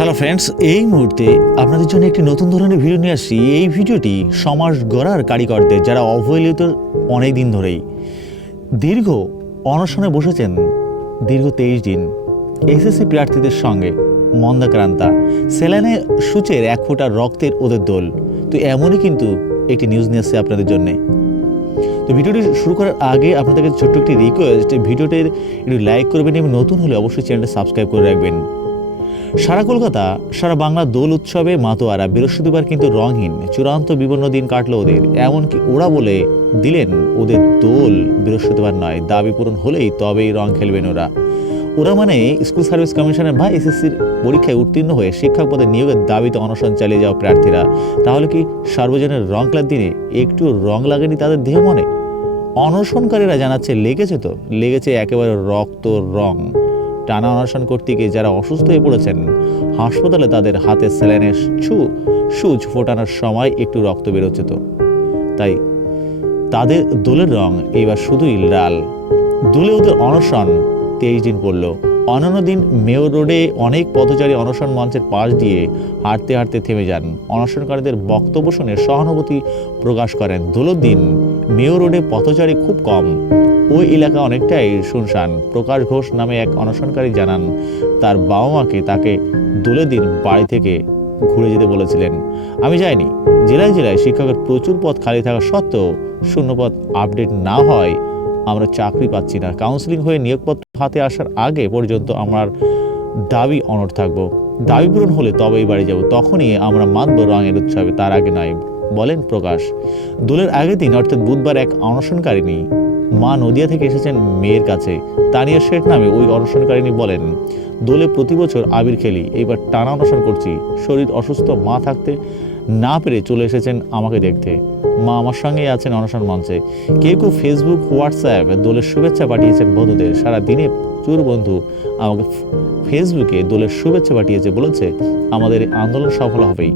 Hello friends এই মুহূর্তে আপনাদের জন্য একটি নতুন ধরনের ভিডিও নিয়ে আসছি। এই ভিডিওটি সমাজ গড়ার কারিগরদের, যারা অবহেলিত অনেক দিন ধরেই, দীর্ঘ অনশনে বসেছেন দীর্ঘ তেইশ দিন। এসএসসি প্রার্থীদের সঙ্গে মন্দাক্রান্তা সেলানে সূচের এক ফোঁটা রক্তের ওদের দোল। তো এমনই কিন্তু একটি নিউজ নিয়ে আসছে আপনাদের জন্যে। তো ভিডিওটি শুরু করার আগে আপনাদের ছোট্ট একটি রিকোয়েস্ট ভিডিওটির একটু লাইক করবেন এবং নতুন হলে অবশ্যই চ্যানেলটা সাবস্ক্রাইব করে রাখবেন। সারা কলকাতা, সারা বাংলা দোল উৎসবে মাতোয়ারা বৃহস্পতিবার কিন্তু রঙহীন, চূড়ান্ত বিবর্ণ দিন কাটলো ওদের। এমনকি ওরা বলে দিলেন ওদের দোল বৃহস্পতিবার নয়, দাবি পূরণ হলেই তবেই রং খেলবেন ওরা। ওরা মানে স্কুল সার্ভিস কমিশনের বা এসএসসির পরীক্ষায় উত্তীর্ণ হয়ে শিক্ষক পদে নিয়োগের দাবিতে অনশন চালিয়ে যাওয়া প্রার্থীরা। তাহলে কি সার্বজনীন রং খেলার দিনে একটু রং লাগেনি তাদের দেহ মনে? অনশনকারীরা জানাচ্ছে, লেগেছে তো? লেগেছে একেবারে রক্ত রং। টানা অনশন করতে গিয়ে যারা অসুস্থ হয়ে পড়েছেন, হাসপাতালে তাদের হাতে স্যালাইনের ছু সুচ ফোটানোর সময় একটু রক্ত বেরোচ্ছে তো। তাই তাদের দোলের রং এইবার শুধুই লাল। দোলে ওদের অনশন, তেইশ দিন পড়ল। অন্যান্য দিন মেয়র রোডে অনেক পথচারী অনশন মঞ্চের পাশ দিয়ে হাঁটতে হাঁটতে থেমে যান। অনশনকারীদের বক্তব্য শুনে সহানুভূতি প্রকাশ করেন দোলের দিন। মেয়র রোডে পথচারী খুব কম। ওই এলাকা অনেকটাই শুনশান। প্রকাশ ঘোষ নামে এক অনশনকারী জানান, তার বাবা মাকে তাকে দোলের দিন বাড়ি থেকে ঘুরে যেতে বলেছিলেন। আমি যাইনি। জেলায় জেলায় শিক্ষকের প্রচুর পদ খালি থাকা সত্ত্বেও শূন্যপদ আপডেট না হয়, আমরা চাকরি পাচ্ছি না। কাউন্সিলিং হয়ে নিয়োগপত্র হাতে আসার আগে পর্যন্ত আমার দাবি অনড় থাকব। দাবি পূরণ হলে তবেই বাড়ি যাব। তখনই আমরা মানব রঙের উৎসবে, তার আগে নয়, বলেন প্রকাশ। দোলের আগের দিন, অর্থাৎ বুধবার, এক অনশনকারিণী মা নদিয়া থেকে এসেছেন মেয়ের কাছে। তানিয়া শেঠ নামে ওই অনশনকারিণী বলেন, দোলে প্রতি বছর আবির খেলি, এইবার টানা অনশন করছি। শরীর অসুস্থ, মা থাকতে না পেরে চলে এসেছেন আমাকে দেখতে। মা আমার সঙ্গেই আছেন অনশন মঞ্চে। কেউ কেউ ফেসবুক হোয়াটসঅ্যাপ দোলের শুভেচ্ছা পাঠিয়েছেন বন্ধুদের। সারা দিনে প্রচুর বন্ধু আমাকে ফেসবুকে দোলের শুভেচ্ছা পাঠিয়েছে, বলেছে, আমাদের আন্দোলন সফল হবেই।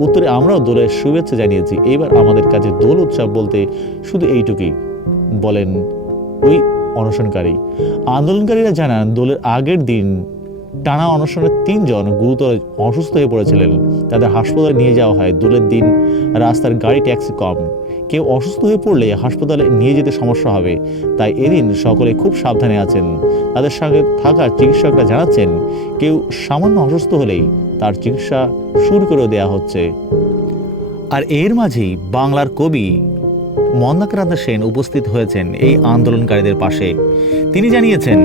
উত্তরে আমরাও দোলের শুভেচ্ছা জানিয়েছি এবার আমাদের কাছে দোল উৎসব বলতে শুধু এইটুকুই। বলেন ওই অনশনকারী। আন্দোলনকারীরা জানান, দোলের আগের দিন টানা অনশনের তিনজন গুরুতর অসুস্থ হয়ে পড়েছিলেন। তাদের হাসপাতালে নিয়ে যাওয়া হয়। দোলের দিন রাস্তার গাড়ি ট্যাক্সি কম। কেউ অসুস্থ হয়ে পড়লে হাসপাতালে নিয়ে যেতে সমস্যা হবে। তাই এদিন সকলে খুব সাবধানে আছেন। তাদের সঙ্গে থাকা চিকিৎসকরা জানাচ্ছেন, কেউ সামান্য অসুস্থ হলেই তার চিকিৎসা শুরু করে দেওয়া হচ্ছে। আর এর মাঝেই বাংলার কবি মন্দাক্রান্ত সেন উপস্থিত হয়েছেন এই আন্দোলনকারীদের পাশে। তিনি জানিয়েছেন,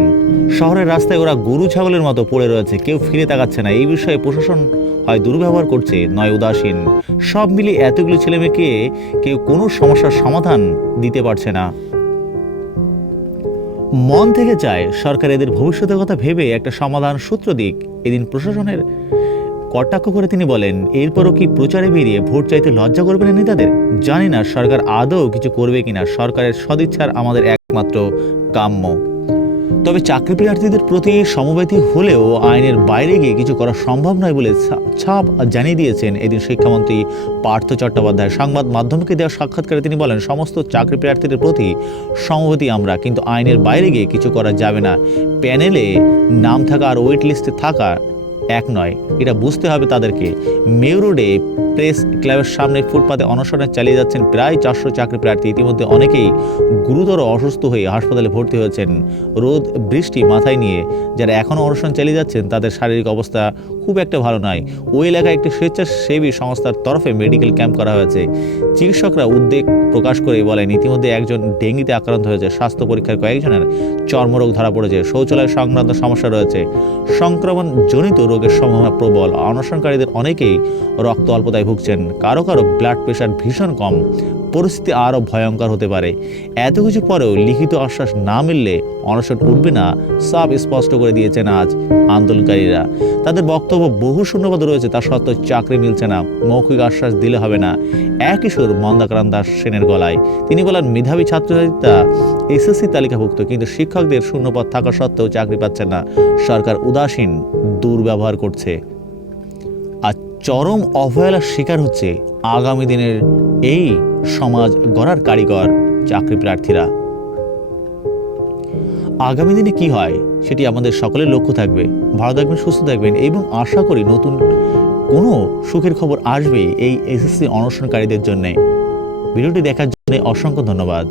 শহরের রাস্তায় ওরা গরু ছাগলের মতো পড়ে রয়েছে, কেউ ফিরে তাকাচ্ছে না। এই বিষয়ে প্রশাসন হয় দুর্ব্যবহার করছে। নয়, উদাসীন। সব মিলিয়ে এতগুলো ছেলেমেয়েকে কেউ কোনো সমস্যার সমাধান দিতে পারছে না। মন থেকে চায় সরকার এদের ভবিষ্যতের কথা ভেবে একটা সমাধান সূত্র দিক। এদিন প্রশাসনের কটাক্ষ করে তিনি বলেন, এরপরও কি প্রচারে বেরিয়ে ভোট চাইতে লজ্জা করবে না নেতাদের? জানি না সরকার আদৌ কিছু করবে কিনা। সরকারের সদিচ্ছার আমাদের একমাত্র কাম্য। তবে চাকরি প্রার্থীদের প্রতি সমবেতি হলেও আইনের বাইরে গিয়ে কিছু করা সম্ভব নয় বলে ছাপ জানিয়ে দিয়েছেন এদিন শিক্ষামন্ত্রী পার্থ চট্টোপাধ্যায়। সংবাদ মাধ্যমকে দেওয়া সাক্ষাৎকারে তিনি বলেন, সমস্ত চাকরি প্রার্থীদের প্রতি সমবেতি আমরা, কিন্তু আইনের বাইরে গিয়ে কিছু করা যাবে না। প্যানেলে নাম থাকা আর ওয়েট লিস্টে থাকা এক নয়। এটা বুঝতে হবে তাদেরকে। রোডে প্রেস ক্লাবের সামনে ফুটপাতে অনশনে চালিয়ে যাচ্ছেন প্রায় চারশো চাকরি প্রার্থী। ইতিমধ্যে অনেকেই গুরুতর অসুস্থ হয়ে হাসপাতালে ভর্তি হয়েছেন। রোদ, বৃষ্টি মাথায় নিয়ে যারা এখনও অনশন চালিয়ে যাচ্ছেন, তাদের শারীরিক অবস্থা খুব একটা ভালো নয়। ওই এলাকায় একটি স্বেচ্ছাসেবী সংস্থার তরফে মেডিকেল ক্যাম্প করা হয়েছে। চিকিৎসকরা উদ্বেগ প্রকাশ করে বলেন, ইতিমধ্যে একজন ডেঙ্গিতে আক্রান্ত হয়েছে। স্বাস্থ্য পরীক্ষার কয়েকজনের চর্মরোগ ধরা পড়েছে। শৌচালয় সংক্রান্ত সমস্যা রয়েছে। সংক্রমণ জনিত রোগের সম্ভাবনা প্রবল। অনশনকারীদের অনেকেই রক্ত অল্পতায় ভুগছেন। কারও কারও ব্লাড প্রেশার ভীষণ কম। পরিস্থিতি আরও ভয়ঙ্কর হতে পারে। এত কিছু পরেও লিখিত আশ্বাস না মিললে অনশন উঠবে না, সব স্পষ্ট করে দিয়েছেন আজ আন্দোলনকারীরা। তাদের বক্তব্য বহু শূন্যপদ রয়েছে, তা সত্ত্বেও চাকরি মিলছে না। মৌখিক আশ্বাস দিলে হবে না। একই সুর মন্দাকরান দাস সেনের গলায়। তিনি বলেন, মেধাবী ছাত্রছাত্রীরা এসএসসি তালিকাভুক্ত, কিন্তু শিক্ষকদের শূন্যপদ থাকা সত্ত্বেও চাকরি পাচ্ছে না। সরকার উদাসীন, দুর্ব্যবহার করছে। চরম অবহেলার শিকার হচ্ছে আগামী দিনের এই সমাজ গড়ার কারিগর চাকরি প্রার্থীরা। আগামী দিনে কি হয় সেটি আমাদের সকলের লক্ষ্য থাকবে। ভালো থাকবেন, সুস্থ থাকবেন এবং আশা করি নতুন কোনো সুখের খবর আসবে এই এসএসসি অনশনকারীদের জন্যে। ভিডিওটি দেখার জন্য অসংখ্য ধন্যবাদ।